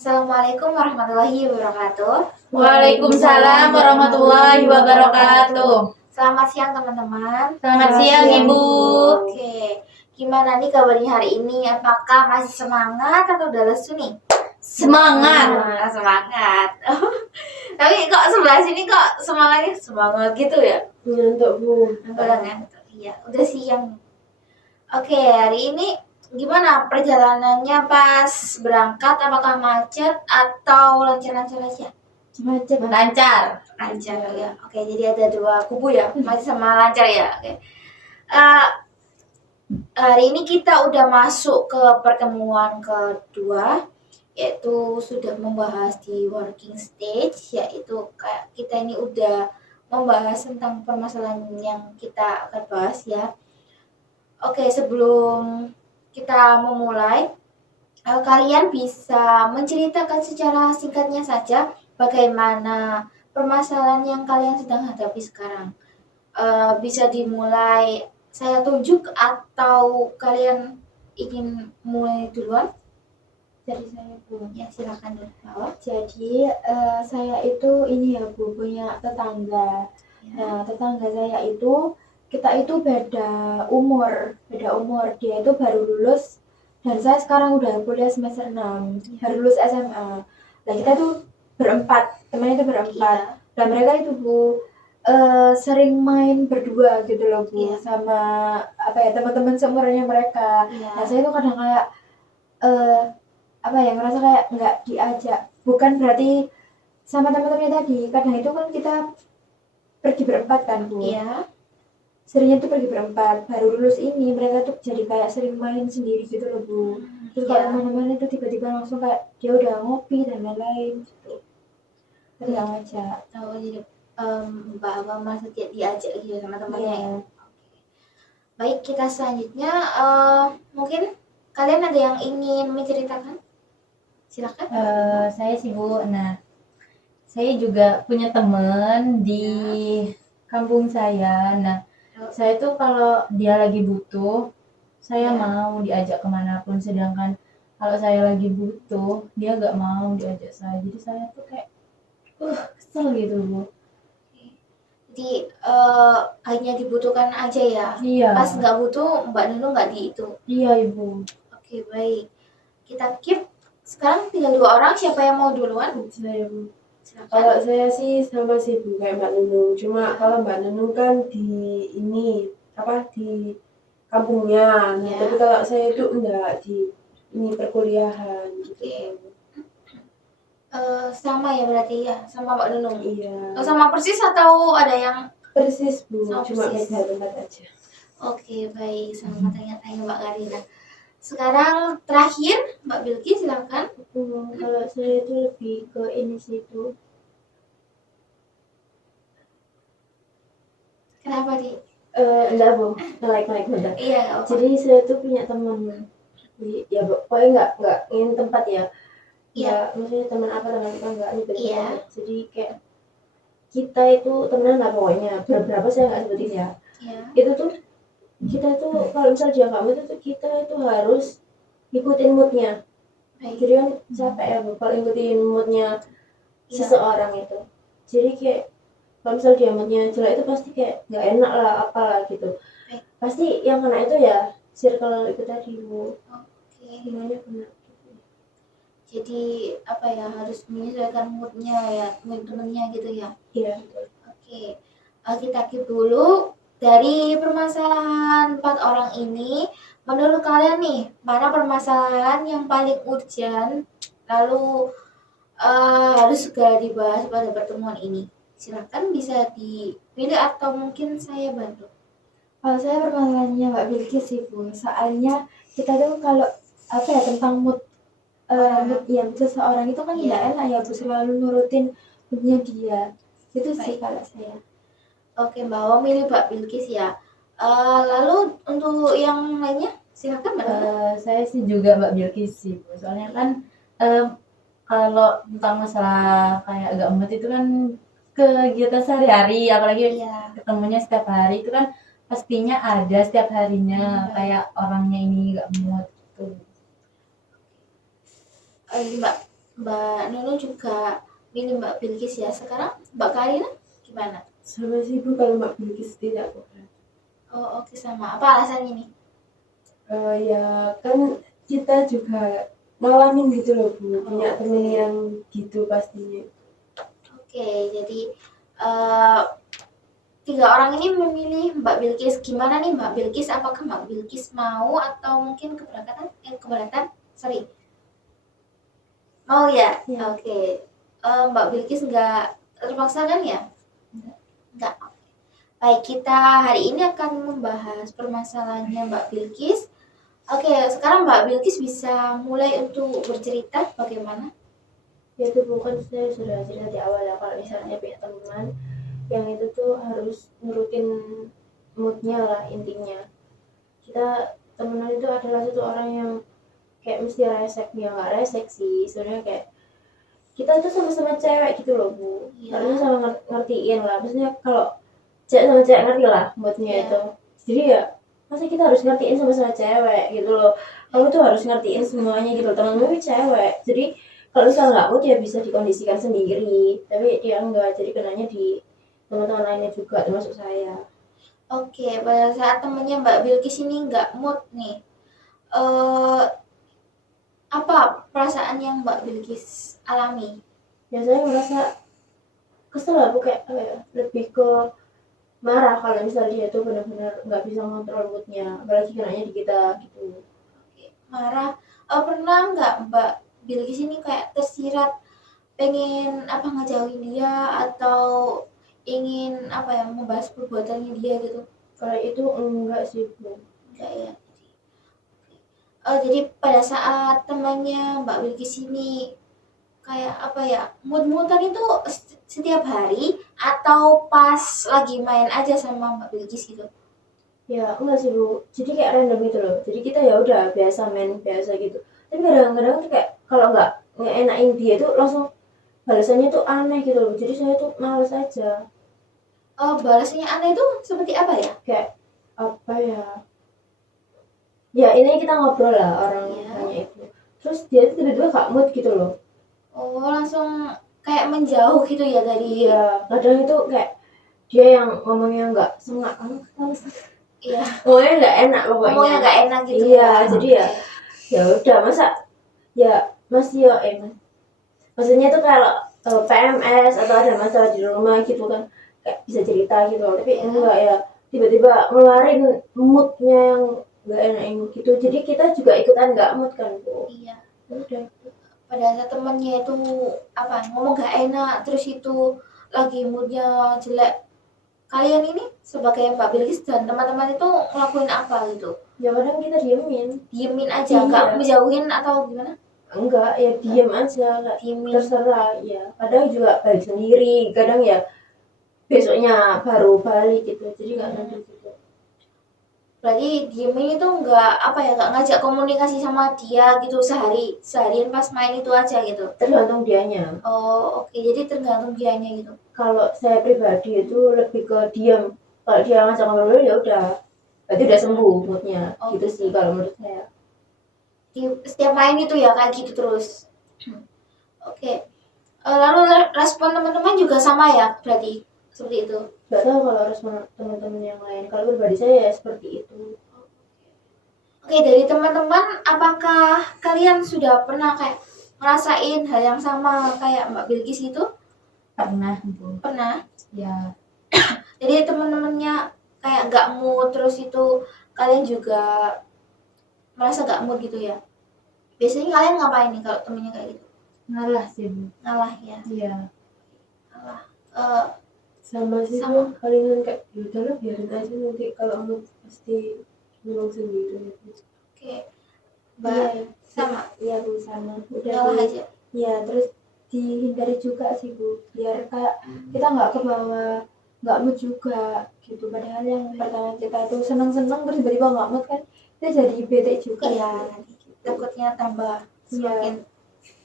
Assalamualaikum warahmatullahi wabarakatuh. Waalaikumsalam warahmatullahi wabarakatuh. Selamat siang teman-teman. Selamat siang Ibu. Oke, gimana nih kabarnya hari ini? Apakah masih semangat atau udah lesu nih? Semangat. Semangat. Tapi kok sebelah sini kok semangatnya semangat gitu ya? Ngantuk Bu. Udah ngantuk. Iya, udah siang. Oke, hari ini gimana perjalanannya pas berangkat? Apakah macet atau lancar-lancar aja? Macet. Lancar. Lancar ya. Oke, jadi ada dua kubu ya, macet sama lancar ya. Oke. Eh, hari ini kita udah masuk ke pertemuan kedua, yaitu sudah membahas di working stage, yaitu kayak kita ini udah membahas tentang permasalahan yang kita akan bahas ya. Oke, sebelum kita memulai, kalian bisa menceritakan secara singkatnya saja bagaimana permasalahan yang kalian sedang hadapi sekarang. Bisa dimulai saya tunjuk atau kalian ingin mulai duluan? Dari saya Bu. Ya, silakan dulu. Bawah. Jadi saya itu ini ya Bu, punya tetangga. Ya. Nah, tetangga saya itu kita itu beda umur. Dia itu baru lulus dan saya sekarang udah kuliah semester 6, baru lulus SMA. Nah, kita tuh berempat, temannya itu berempat. Iya. Dan mereka itu Bu sering main berdua gitu loh Bu, Iya. sama apa ya, teman-teman seumurannya mereka. Iya. Nah, saya tuh kadang kayak apa ya, ngerasa kayak nggak diajak. Bukan berarti sama teman-temannya tadi, kadang itu kan kita pergi berempat kan Bu. Iya. Seringnya tuh pergi berempat. Baru lulus ini mereka tuh jadi kayak sering main sendiri gitu loh Bu. Terus kalau kemana-mana itu tiba-tiba langsung kayak dia udah ngopi dan lain-lain gitu. Tapi nggak ngajak. Oh, jadi Mbak merasa diajak gitu sama temannya ya. Baik, kita selanjutnya mungkin kalian ada yang ingin menceritakan? Silakan. Saya sih Bu, nah saya juga punya teman di kampung saya. Nah, saya tuh kalau dia lagi butuh, saya mau diajak kemanapun. Sedangkan kalau saya lagi butuh, dia nggak mau diajak saya. Jadi saya tuh kayak kesel gitu Bu. Jadi hanya dibutuhkan aja ya. Iya. Pas nggak butuh Mbak Nunu nggak di itu. Iya Ibu. Oke, baik. Kita keep. Sekarang tinggal 2 orang. Siapa yang mau duluan? Saya Bu. Silakan. Kalau saya sih sama sih Bu kayak Mbak Nunung. Cuma kalau Mbak Nunung kan di ini di kampungnya. Nah, tapi kalau saya itu enggak di ini perkuliahan gitu. Sama ya berarti ya, sama Mbak Nunung. Iya. Sama persis atau ada yang Persis Bu, sama cuma persis. beda tempat aja. Oke, baik. Sama tanya-tanya Mbak Karina. Sekarang terakhir Mbak Bilki silakan. Kalau saya itu lebih ke ini sih Bu. Kenapa di? Enggak Bu, naik bentar. Iya. Jadi saya tuh punya teman, ya pokoknya nggak ingin tempat ya. Iya. Maksudnya teman tetangga gitu. Iya. Jadi kayak kita itu temenan lah pokoknya. Berapa saya nggak sebutin ya. Iya. Itu tuh kita tuh kalau misal dia nggak mau itu kita itu harus ikutin moodnya. Baik. Jadi kan capek ya Bu kalau ikutin moodnya seseorang itu. Jadi kayak kalau misal dia moodnya jelek itu pasti kayak nggak enak lah apalah gitu. Baik. Pasti yang kena itu ya circle itu tadi Bu. Oke. Gimana kena? Jadi apa ya, harus menyesuaikan moodnya ya, mood temennya gitu ya. Iya. Oke. Kita keep dulu dari permasalahan 4 orang ini. Menurut kalian nih, mana permasalahan yang paling urgent lalu harus segera dibahas pada pertemuan ini? Silakan bisa dipilih atau mungkin saya bantu. Kalau saya permasalahannya Mbak Bilkis sih Bu, soalnya kita tuh kalau apa ya tentang mood yang seseorang itu kan nggak enak ya Bu, selalu nurutin moodnya dia. Itu sih kalau saya. Oke, Mbak Awa milih Mbak Bilkis ya. Lalu untuk yang lainnya silakan Mbak. Saya sih juga Mbak Bilkis sih Bu. Soalnya kan kalau tentang masalah kayak agak mood itu kan kegiatan sehari-hari, apalagi ketemunya setiap hari itu kan pastinya ada setiap harinya. Kayak orangnya ini nggak mood gitu. Mbak Mbak Nunu juga milih Mbak Bilkis ya. Sekarang Mbak Karina gimana? Sama sih Bu, kalau Mbak Bilkis tidak kok. Oh oke sama. Apa alasannya nih? Ya kan kita juga ngalamin gitu loh Bu, punya temen yang gitu pastinya. Oke, jadi eh, tiga orang ini memilih Mbak Bilkis. Gimana nih Mbak Bilkis? Apakah Mbak Bilkis mau atau mungkin keberatan? Sorry. Mau ya? Iya. Oke. Mbak Bilkis nggak terpaksa kan ya? Nggak. Baik, kita hari ini akan membahas permasalahannya Mbak Bilkis. Oke, sekarang Mbak Bilkis bisa mulai untuk bercerita bagaimana? Ya itu bukan saya sudah cerita di awal ya, kalau misalnya punya teman yang itu tuh harus nurutin moodnya lah intinya. Kita temenan itu adalah satu orang yang kayak mesti resek, ya nggak resek sih sebenarnya, kayak kita itu sama-sama cewek gitu loh Bu, Iya. harusnya sama ngertiin lah, maksudnya kalau cewek sama cewek ngerti lah moodnya Iya. itu, jadi ya masa kita harus ngertiin sama-sama cewek gitu loh, kamu tuh harus ngertiin semuanya gitu, temen gue cewek, jadi kalau misalnya nggak mood ya bisa dikondisikan sendiri, tapi dia enggak, jadi kenanya di teman-teman lainnya juga termasuk saya. Oke, pada saat temennya Mbak Bilkis ini nggak mood nih, eh apa perasaan yang Mbak Bilkis alami? Ya saya merasa kesel lah Bu, kayak apa ya, lebih ke marah kalau misalnya dia tuh benar-benar nggak bisa ngontrol moodnya, apalagi kenanya di kita gitu. Oke, marah. Pernah nggak Mbak Bilkis ini kayak tersirat pengen apa ngejauhin dia atau ingin apa ya membahas perbuatannya dia gitu? Kalau itu enggak sih Bu. Enggak ya. Jadi pada saat temannya Mbak Bilkis ini kayak apa ya mood-moodan itu setiap hari atau pas lagi main aja sama Mbak Bilkis gitu? Ya enggak sih Bu, jadi kayak random gitu loh, jadi kita ya udah biasa main biasa gitu, tapi kadang-kadang tuh kayak kalau nggak enakin dia tuh langsung balasannya tuh aneh gitu loh, jadi saya tuh males aja. Balasnya aneh itu seperti apa ya? Kayak apa ya, ya ini kita ngobrol lah orang Iya. tanya itu, terus dia tuh tiba-tiba gak mood gitu loh. Oh langsung kayak menjauh gitu ya dari. Iya, kadang itu kayak dia yang ngomongnya nggak semangat, Iya. ngomongnya nggak enak pokoknya. Ngomongnya nggak enak gitu Iya, ya. jadi ya udah masa ya masih ya maksudnya tuh kalau PMS atau ada masalah di rumah gitu kan kayak bisa cerita gitu loh, tapi enggak ya tiba-tiba ngeluarin moodnya yang nggak enak gitu, jadi kita juga ikutan nggak mood kan Bu. Iya. Udah. Pada saat temennya itu apa ngomong gak enak terus itu lagi moodnya jelek, kalian ini sebagai Mbak Bilkis dan teman-teman itu ngelakuin apa gitu? Ya kadang kita Diemin aja, Iya. nggak menjauhin atau gimana? enggak ya diem aja, nggak Diemin. terserah ya, kadang juga balik sendiri, kadang ya besoknya baru balik gitu, jadi nggak nanti gitu. Berarti diemin itu nggak apa ya nggak ngajak komunikasi sama dia gitu seharian pas main itu aja gitu. Tergantung dianya. Oh oke, jadi tergantung dianya gitu. Kalau saya pribadi itu lebih ke diem, kalau dia ngajak ngobrol ya udah berarti udah sembuh moodnya. Oh. Gitu sih kalau menurut saya. Setiap main itu ya kayak gitu terus. Oke. Lalu respon teman-teman juga sama ya berarti seperti itu. Nggak tahu kalau respon teman-teman yang lain, kalau pribadi saya ya seperti itu. Oke, dari teman-teman apakah kalian sudah pernah kayak ngerasain hal yang sama kayak Mbak Bilkis gitu? Pernah Bu. Pernah. Ya Jadi teman-temannya kayak nggak mood terus itu kalian juga merasa nggak mood gitu ya? Biasanya kalian ngapain nih kalau temennya kayak gitu? ngalah sih Bu. Ngalah ya. Iya. Ngalah. Eh, Sama sih Sama. Bu, palingan kayak yaudah lah biarin aja, nanti kalau mood pasti ngomong sendiri. Oke. Mbak Iya, sama. iya Bu sama. Udah Ngalah Bu. aja. Iya, terus dihindari juga sih Bu, biar kayak kita nggak kebawa nggak mood juga gitu. Padahal yang pertama kita tuh seneng-seneng terus tiba-tiba nggak mood kan, kita jadi bete juga. Iya, nanti takutnya tambah Iya. semakin.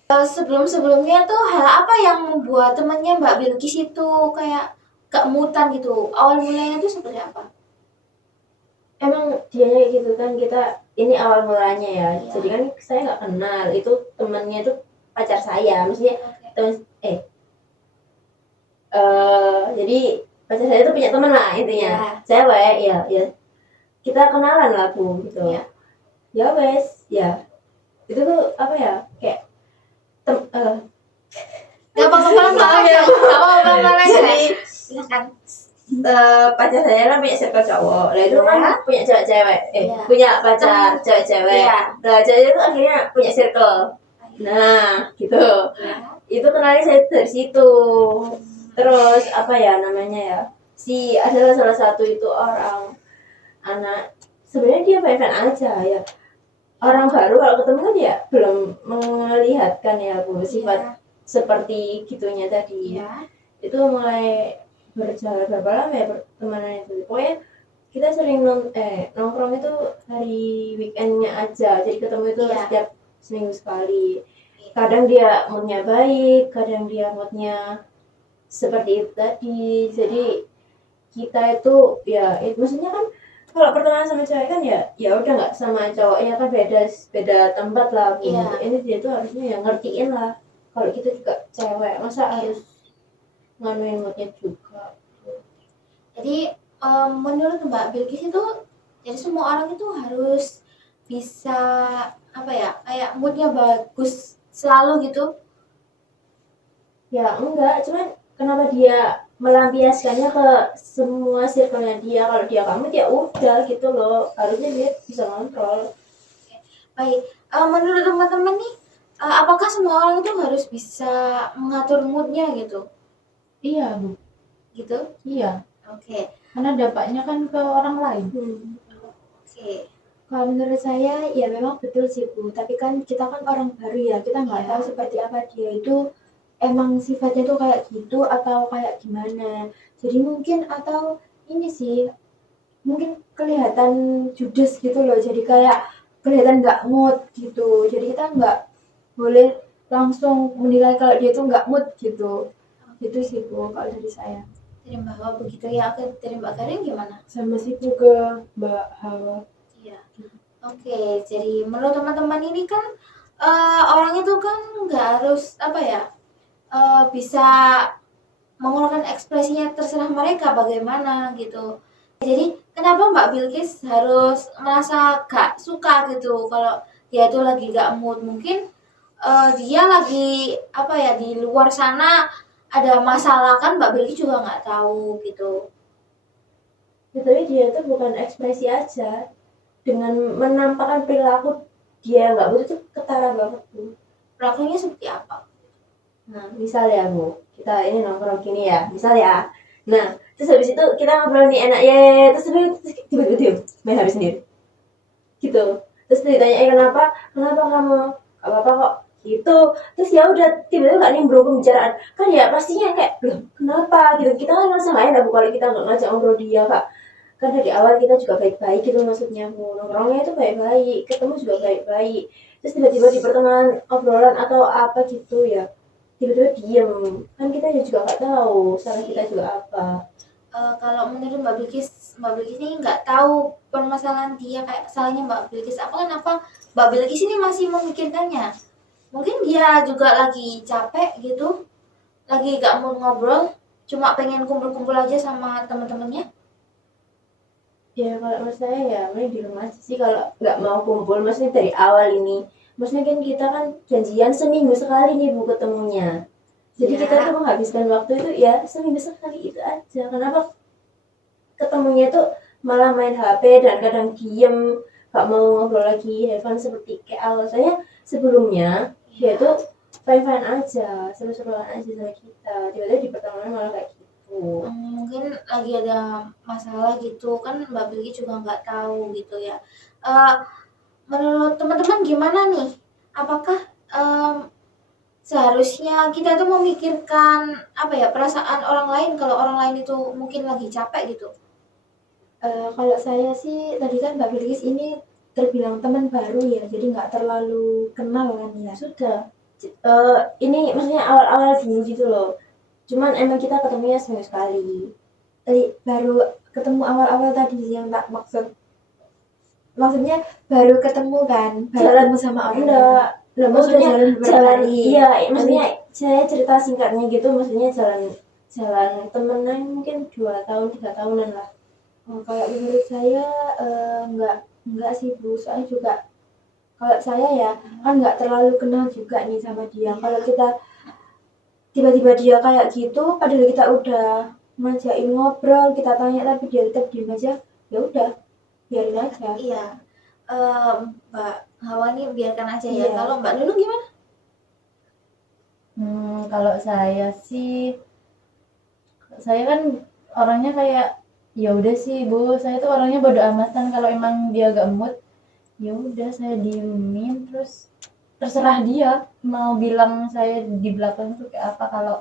Sebelum-sebelumnya tuh hal apa yang membuat temennya Mbak Bilkis itu kayak gak mutan gitu? Awal mulanya tuh seperti apa? Emang dianya gitu kan, kita ini awal mulanya ya. Iya. Jadi kan saya nggak kenal itu temannya tuh pacar saya, maksudnya Oke. teman jadi pacar saya itu punya teman lah intinya, cewek ya kita kenalan lah Bu gitu. Iya. Ya wes ya itu tuh apa ya kayak Gak apa-apa Maaf aja. ya. Gak apa-apa aja. jadi Silakan. pacar saya kan punya circle cowok, lah itu Iya. kan punya cewek-cewek, Iya. punya pacar cewek-cewek, Iya. lah cewek itu akhirnya punya circle, nah gitu, Iya. itu kenalnya saya dari situ. Terus apa ya namanya ya, si adalah salah satu itu orang anak sebenarnya dia fan aja ya, orang baru kalau ketemu kan ya belum melihatkan ya Bu sifat seperti gitunya tadi. Iya. Itu mulai berjalan berapa lama ya pertemanan itu, pokoknya kita sering nongkrong itu hari weekendnya aja, jadi ketemu itu Iya. setiap seminggu sekali. Kadang dia moodnya baik, kadang dia moodnya seperti itu tadi. Jadi kita itu ya maksudnya kan kalau pertemanan sama cewek kan ya udah nggak sama cowoknya kan beda tempat lah Bu. Iya. Ini dia tuh harusnya ya ngertiin lah kalau kita juga cewek, masa harus nganuin moodnya juga. Jadi menurut Mbak Bilkis itu jadi semua orang itu harus bisa apa ya kayak moodnya bagus selalu gitu. Ya enggak, cuman kenapa dia melampiaskannya ke semua circle-nya dia, kalau dia kamu ya udah gitu loh, harusnya dia bisa kontrol. Baik, menurut teman-teman nih apakah semua orang itu harus bisa mengatur moodnya gitu? Iya Bu, Gitu? iya. Oke. Karena dampaknya kan ke orang lain. Oke. Kalau menurut saya ya memang betul sih Bu, tapi kan kita kan orang baru ya, kita nggak Iya. tahu seperti apa dia itu emang sifatnya tuh kayak gitu atau kayak gimana. Jadi mungkin atau ini sih mungkin kelihatan judes gitu loh, jadi kayak kelihatan nggak mood gitu. Jadi kita nggak boleh langsung menilai kalau dia tuh nggak mood gitu. Itu sih Bu kalau dari saya. Dari Mbak Hawa begitu ya. Oke, dari Mbak Karin gimana? Sama situ ke Mbak Hawa. Iya. Oke, jadi menurut teman-teman ini kan orang itu kan nggak harus apa ya bisa mengeluarkan ekspresinya terserah mereka bagaimana gitu. Jadi kenapa Mbak Bilkis harus merasa gak suka gitu kalau dia itu lagi gak mood? Mungkin dia lagi apa ya di luar sana ada masalah kan Mbak Bilkis juga nggak tahu gitu. Ya, tapi dia tuh bukan ekspresi aja, dengan menampakkan perilaku dia nggak butuh tuh ketara banget Bu. Pelakunya seperti apa? Nah misal ya Bu, kita ini nongkrong gini ya, misal ya, nah terus habis itu kita ngobrol nih enak ya, terus tiba-tiba diam main HP sendiri gitu, terus ditanya kenapa kamu apa kok gitu, terus ya udah tiba-tiba gak nimbrung pembicaraan kan, ya pastinya kayak loh kenapa gitu, kita kan ngerasa gak enak Bu kalau kita nggak ngajak ngobrol dia Kak, kan dari awal kita juga baik-baik gitu, maksudnya Bu nongkrongnya itu baik-baik, ketemu juga baik-baik, terus tiba-tiba di pertengahan obrolan atau apa gitu ya tiba-tiba diem, kan kita juga nggak tahu salah kita juga apa. Kalau menurut Mbak Bilkis ini nggak tahu permasalahan dia kayak salahnya Mbak Bilkis apa, kenapa Mbak Bilkis ini masih memikirkannya? Mungkin dia juga lagi capek gitu, lagi gak mau ngobrol, cuma pengen kumpul-kumpul aja sama teman-temannya. Ya kalau menurut saya ya mending di rumah aja sih kalau nggak mau kumpul, maksudnya dari awal ini, maksudnya kan kita kan janjian seminggu sekali nih Bu ketemunya, jadi Ya. kita tuh menghabiskan waktu itu ya seminggu sekali itu aja, kenapa ketemunya tuh malah main HP dan kadang diem gak mau ngobrol lagi, have fun seperti kayak awal. Soalnya sebelumnya dia tuh fine-fine aja, seru-seruan aja sama kita, tiba-tiba di pertemanan malah kayak gitu. Mungkin lagi ada masalah gitu kan, Mbak Bilkis juga nggak tahu gitu ya. Menurut teman-teman gimana nih? Apakah seharusnya kita tuh memikirkan apa ya perasaan orang lain kalau orang lain itu mungkin lagi capek gitu? Kalau saya sih tadi kan Mbak Bilkis ini terbilang teman baru ya, jadi nggak terlalu kenal kan ya. Sudah ini maksudnya awal-awal dulu gitu loh, cuman emang kita ketemunya seminggu sekali. Tadi baru ketemu awal-awal tadi yang tak maksudnya baru ketemu kan, baru Jalan- ketemu sama orang. Enggak, Lah maksudnya jalan beberapa jalan hari. iya, maksudnya saya cerita singkatnya gitu, maksudnya jalan temenan mungkin 2 tahun 3 tahunan lah. Kalau menurut saya enggak sih Bu, soalnya juga kalau saya ya kan nggak terlalu kenal juga nih sama dia. Kalau kita tiba-tiba dia kayak gitu, padahal kita udah ngajakin ngobrol, kita tanya tapi dia tetap diem aja, ya udah biarin aja. Iya. Mbak Hawa nih biarkan aja ya. Iya. Kalau Mbak Nunung gimana? Kalau saya sih, saya kan orangnya kayak ya udah sih Bu, saya tuh orangnya bodo amatan. Kalau emang dia gak mood, ya udah saya diemin, terus terserah dia mau bilang saya di belakang tuh kayak apa kalau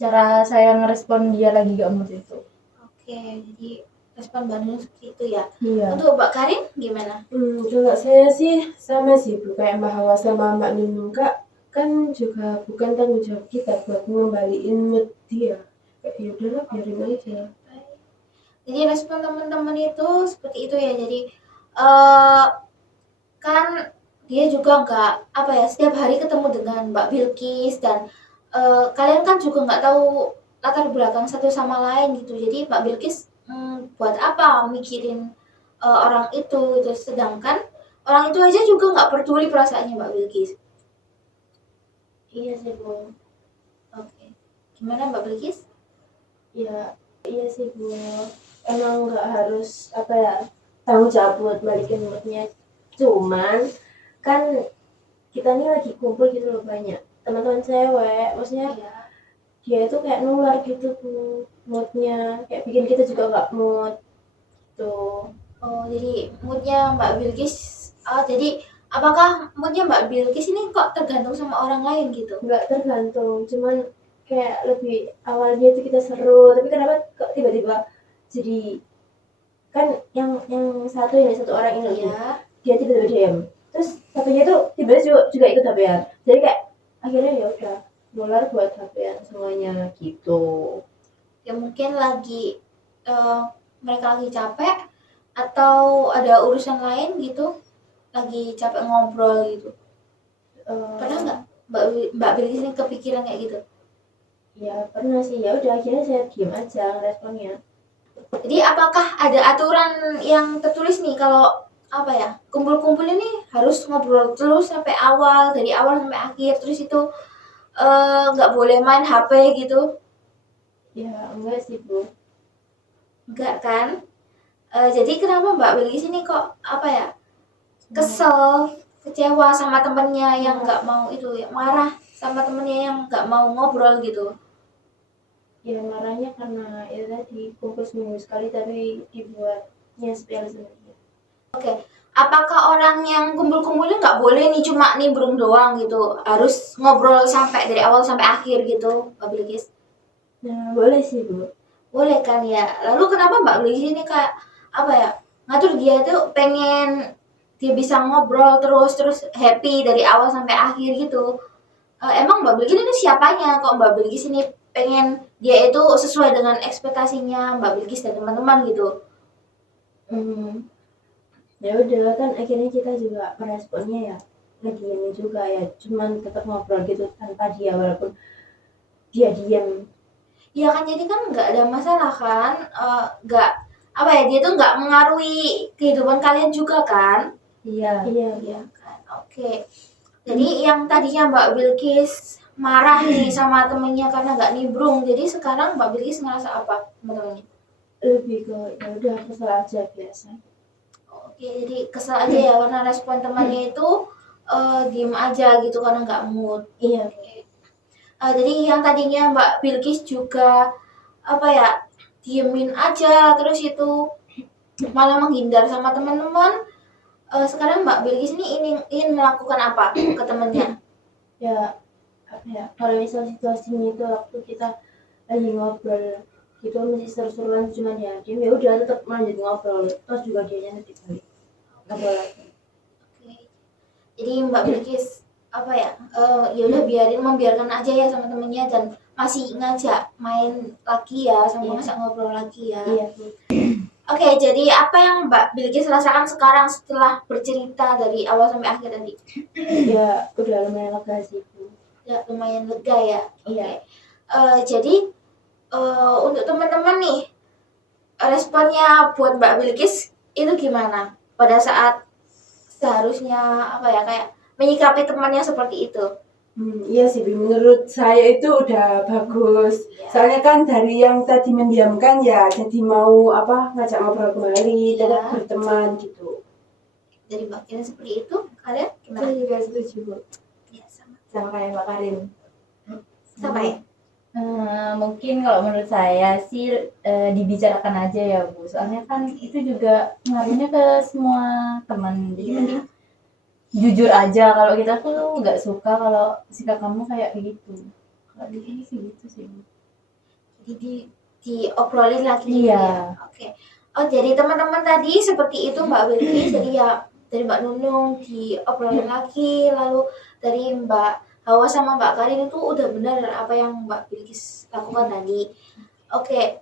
cara saya ngerespon dia lagi gak mood itu. Oke, jadi respon Mbak Nunung seperti itu ya. Iya. Untuk Mbak Karin gimana? Kalau saya sih sama sih Bu, kayak Mbak Hawa sama Mbak Nunung, Kak, kan juga bukan tanggung jawab kita buat ngembaliin mood dia. Kayak ya udahlah biarin aja. Jadi respon teman-teman itu seperti itu ya. Jadi eh kan dia juga nggak apa ya setiap hari ketemu dengan Mbak Bilkis dan kalian kan juga nggak tahu latar belakang satu sama lain gitu. Jadi Mbak Bilkis buat apa mikirin orang itu gitu. Sedangkan orang itu aja juga nggak peduli perasaannya Mbak Bilkis. Iya sih Bu. Oke, gimana Mbak Bilkis? Ya, iya sih Bu. Emang nggak harus apa ya tanggung jawab buat balikin moodnya. Cuman kan kita nih lagi kumpul gitu loh banyak teman-teman cewek, maksudnya Iya. dia itu kayak nular gitu Bu moodnya, kayak bikin kita juga nggak mood tuh. Oh, jadi moodnya Mbak Bilkis. Jadi apakah moodnya Mbak Bilkis ini kok tergantung sama orang lain gitu? Nggak tergantung, cuman kayak lebih awalnya itu kita seru, tapi kenapa kok tiba-tiba jadi kan yang satu orang ini Bu, Iya. dia tiba-tiba diam, terus satunya itu tiba-tiba juga ikut HP-an, jadi kayak akhirnya ya udah nular buat HP-an semuanya gitu. Ya mungkin lagi mereka lagi capek atau ada urusan lain gitu, lagi capek ngobrol gitu. Pernah nggak Mbak Bilkis ini kepikiran kayak gitu? Ya pernah sih, ya udah akhirnya saya diam aja responnya. Jadi apakah ada aturan yang tertulis nih kalau apa ya kumpul-kumpul ini harus ngobrol terus sampai awal dari awal sampai akhir terus itu nggak boleh main HP gitu? Ya enggak sih Bu. Enggak kan? Jadi kenapa Mbak Bilkis ini kok apa ya kesel, kecewa sama temennya yang nggak mau itu ya marah sama temennya yang nggak mau ngobrol gitu? Ya marahnya karena ya tadi kumpul seminggu sekali tapi dibuatnya sepele sama dia. Apakah orang yang kumpul-kumpulnya nggak boleh nih cuma nimbrung doang gitu, harus ngobrol sampai dari awal sampai akhir gitu, Mbak Bilkis? Nah boleh sih Bu. Boleh kan ya. Lalu kenapa Mbak Bilkis ini kayak apa ya ngatur dia tuh pengen dia bisa ngobrol terus happy dari awal sampai akhir gitu. Emang Mbak Bilkis ini siapanya kok Mbak Bilkis ini pengen dia itu sesuai dengan ekspektasinya Mbak Bilkis dan teman-teman gitu? Ya udah kan akhirnya kita juga meresponnya ya ngediamin juga ya, cuman tetap ngobrol gitu tanpa dia walaupun dia diam. Ya kan jadi kan nggak ada masalah kan, nggak apa ya dia tuh nggak mengaruhi kehidupan kalian juga kan? Iya. Iya kan, oke. Jadi yang tadinya Mbak Bilkis marah nih sama temennya karena nggak nimbrung, jadi sekarang Mbak Bilkis ngerasa apa sama temennya? Lebih ke ya udah kesel aja biasa. Oke, jadi kesel aja ya karena respon temannya itu diem aja gitu karena nggak mood. Iya. Jadi yang tadinya Mbak Bilkis juga apa ya diemin aja terus itu malah menghindar sama teman-teman. Sekarang Mbak Bilkis ini ingin melakukan apa ke temennya? Ya apa ya kalau misal situasinya itu waktu kita lagi ngobrol gitu masih seru-seruan cuma dia diam ya udah tetap lanjut ngobrol, terus juga dia nanti balik ngobrol lagi. Oke. Jadi Mbak Bilkis apa ya ya udah membiarkan aja ya sama temennya dan masih ngajak main lagi ya sama Iya. ngajak ngobrol lagi ya. Iya. Oke, jadi apa yang Mbak Bilkis rasakan sekarang setelah bercerita dari awal sampai akhir tadi? Ya udah lumayan lega sih Bu. Ya, lumayan lega ya. Oke. Iya. Jadi untuk teman-teman nih, responnya buat Mbak Bilkis itu gimana pada saat seharusnya apa ya kayak menyikapi teman yang seperti itu? Iya sih, Bi. Menurut saya itu udah bagus. Soalnya kan dari yang tadi mendiamkan ya jadi mau apa ngajak ngobrol kembali, Iya. tetap berteman gitu. Dari Mbak Kira seperti itu, kalian Saya gimana? juga setuju Bu. Ya, Sama kayak Mbak Karin. sama ya. Mungkin kalau menurut saya sih dibicarakan aja ya Bu. Soalnya kan itu juga ngaruhnya ke semua teman. Jadi Iya. mending jujur aja kalau kita tuh nggak suka kalau sikap kamu kayak gitu. Kalau di sini sih gitu sih Bu. Jadi diobrolin lagi gitu Iya. ya. Oke. Oh, jadi teman-teman tadi seperti itu Mbak Bilkis. Jadi ya dari Mbak Nunung diobrolin lagi, lalu dari Mbak Hawa sama Mbak Karin itu udah benar apa yang Mbak Bilkis lakukan tadi. Oke.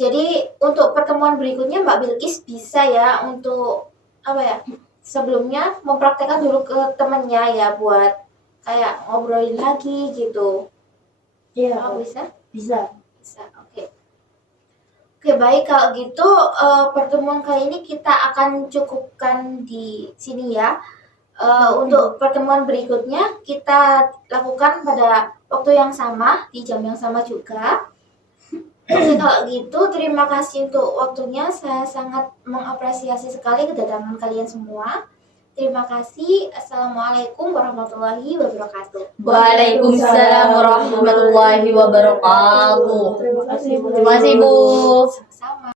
Jadi untuk pertemuan berikutnya Mbak Bilkis bisa ya untuk apa ya? Sebelumnya mempraktekkan dulu ke temennya ya buat kayak ngobrolin lagi gitu. Iya, Kalau Bu. bisa? Bisa. Bisa, oke. Oke, baik kalau gitu pertemuan kali ini kita akan cukupkan di sini ya. Untuk pertemuan berikutnya kita lakukan pada waktu yang sama, di jam yang sama juga. Oke, kalau gitu terima kasih untuk waktunya. Saya sangat mengapresiasi sekali kedatangan kalian semua. Terima kasih. Assalamualaikum warahmatullahi wabarakatuh. Waalaikumsalam warahmatullahi wabarakatuh. Terima kasih, Bu. Terima kasih Bu. Sama-sama.